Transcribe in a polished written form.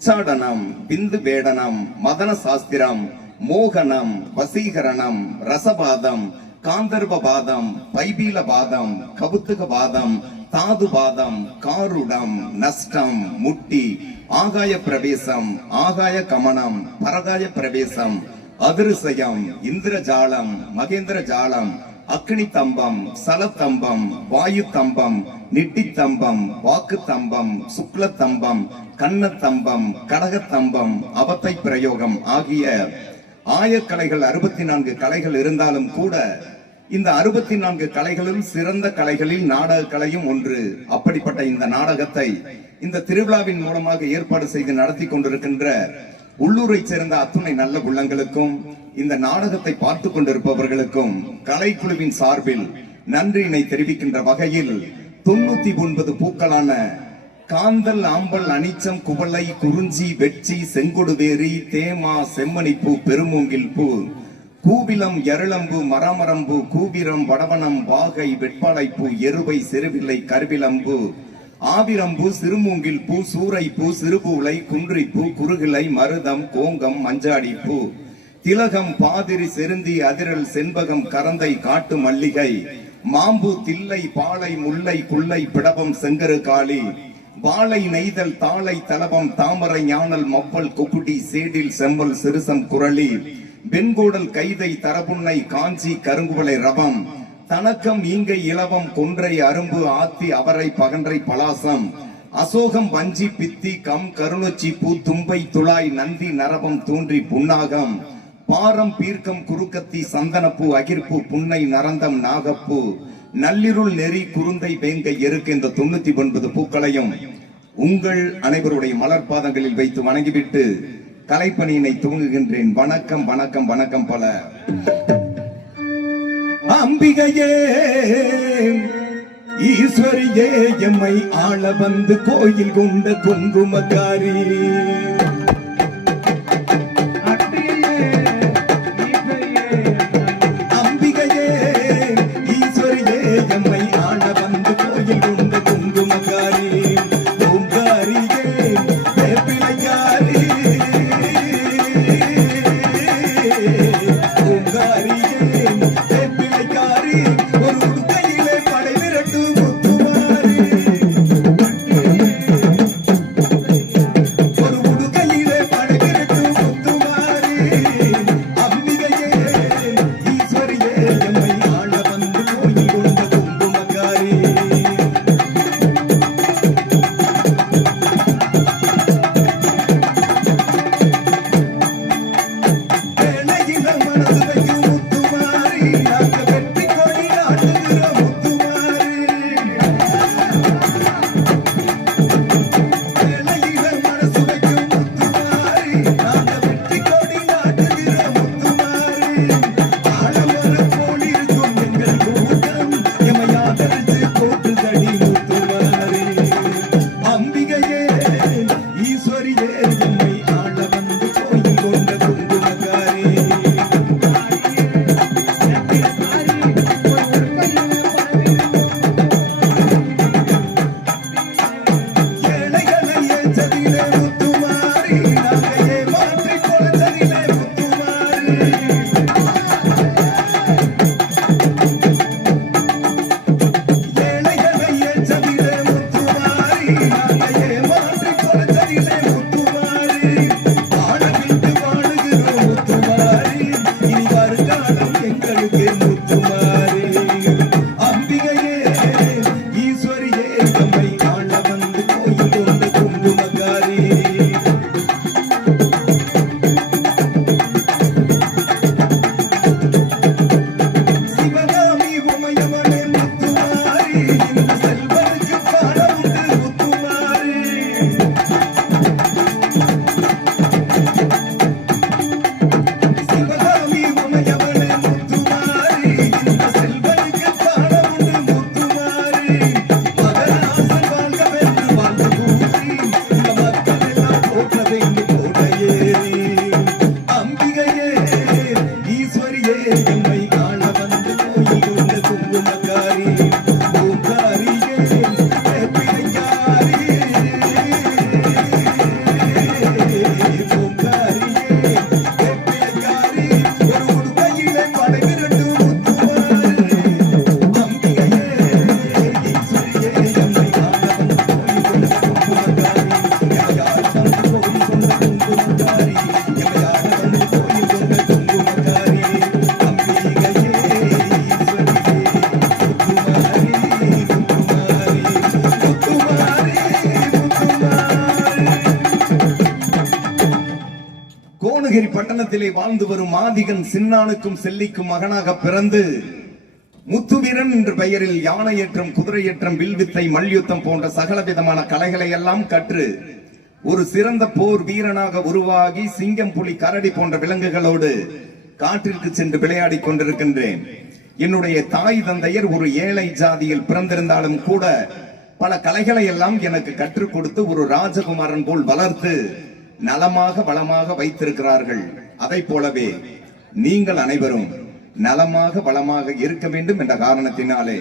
சாடனம் பிந்து வேடனம் மதன சாஸ்திரம் மோகனம் வசீகரணம் ரசபாதம் காந்தர்வபாதம் பைபீலபாதம் கவுத்துகபாதம் தாதுபாதம் காருடம் நஷ்டம் முட்டி ஆகாய பிரவேசம் ஆகாய கமனம் பரகாய பிரவேசம் அதிருசயம் இந்திரஜாலம் மகேந்திர ஜாலம் அக்னி தம்பம் சலத்தம்பம் வாயு தம்பம் நிட்டி தம்பம் வாக்கு தம்பம் சுக்ல தம்பம் கண்ணத்தம்பம் கடகத்தம்பம் அவத்தை பிரயோகம் ஆகிய ஆயக்கலைகள் 64 கலைகள் இருந்தாலும் கூட இந்த 64 கலைகளும் சிறந்த கலைகளில் நாடக கலையும் ஒன்று. அப்படிப்பட்ட இந்த நாடகத்தை இந்த திருவிழாவின் மூலமாக ஏற்பாடு செய்து நடத்தி கொண்டிருக்கின்ற உள்ளூரை சேர்ந்த அத்துணை நல்ல உள்ளங்களுக்கும் இந்த நாடகத்தை பார்த்து கொண்டிருப்பவர்களுக்கும் கலைக்குழுவின் சார்பில் நன்றியினை தெரிவிக்கின்ற வகையில் 99 பூக்களான காந்தல் ஆம்பல் அனிச்சம் குவளை குறிஞ்சி வெட்சி செங்கொடுவேரி தேமா செம்மணிப்பூ பெருமூங்கில் பூ கூவிலம் எருளம்பு மரமரம்பு கூவிரம் வடவனம் வாகை வெட்பாளைப்பூ எருவை செருவில்லை கருவிலம்பு ஆவிரம்பு சிறுமூங்கில் பூ சூறை பூ சிறுபூளை குன்றிப்பூ குறுகிலை மருதம் கோங்கம் மஞ்சாடி பூ திலகம் பாதிரி செருந்தி அதிரல் செண்பகம் கரந்தை காட்டு மல்லிகை மாம்பு தில்லை பாலை முல்லை குல்லை பிடபம் செங்கரு காளி வாழை நெய்தல் தாளை தலபம் தாமரை ஞானல் மொப்பல் கொக்குடி சேடில் செம்பல் சிறுசம் குரளி வெண்கோடல் கைதை தரப்புன்னை காஞ்சி கருங்குவளை ரவம் தனக்கம் ஈங்கை இலவம் கொன்றை அரும்பு ஆத்தி அவரை பகன்றை பலாசம் அசோகம் வஞ்சி பித்தி கம் கருணச்சி பூ தும்பை துளாய் நந்தி நரபம் தூன்றி புன்னாகம் பாரம் பீர்க்கம் குறுக்கத்தி சந்தனப்பூ அகிர்பூ புன்னை நரந்தம் நாகப்பூ நள்ளிருள் நெறி குருந்தை வேங்கை இருக்கு இந்த 99 பூக்களையும் உங்கள் அனைவருடைய மலர் பாதங்களில் வைத்து வணங்கிவிட்டு கலைப்பணியினை துவங்குகின்றேன். வணக்கம் வணக்கம் வணக்கம் பல. அம்பிகையே ஈஸ்வரியே எம்மை ஆள வந்து கோயில் கொண்ட குங்குமக்காரி சோழகிரி பட்டணத்திலே வாழ்ந்து வரும் ஆதிகன் சின்னானுக்கும் செல்லிக்கும் மகனாக பிறந்து முத்துவீரன் என்ற பெயரில் யானையேற்றம், குதிரையேற்றம், வில்வித்தை, மல்யுத்தம் போன்ற சகல விதமான கலைகளை எல்லாம் கற்று ஒரு சிறந்த போர் வீரனாக உருவாகி சிங்கம், புலி, கரடி போன்ற விலங்குகளோடு காற்றிற்கு சென்று விளையாடி கொண்டிருக்கின்றேன். என்னுடைய தாய் தந்தையர் ஒரு ஏழை ஜாதியில் பிறந்திருந்தாலும் கூட பல கலைகளை எல்லாம் எனக்கு கற்றுக் கொடுத்து ஒரு ராஜகுமாரன் போல் வளர்த்து நலமாக வளமாக வைத்திருக்கிறார்கள். அதை போலவே நீங்கள் அனைவரும் நலமாக வளமாக இருக்க வேண்டும் என்ற காரணத்தினாலே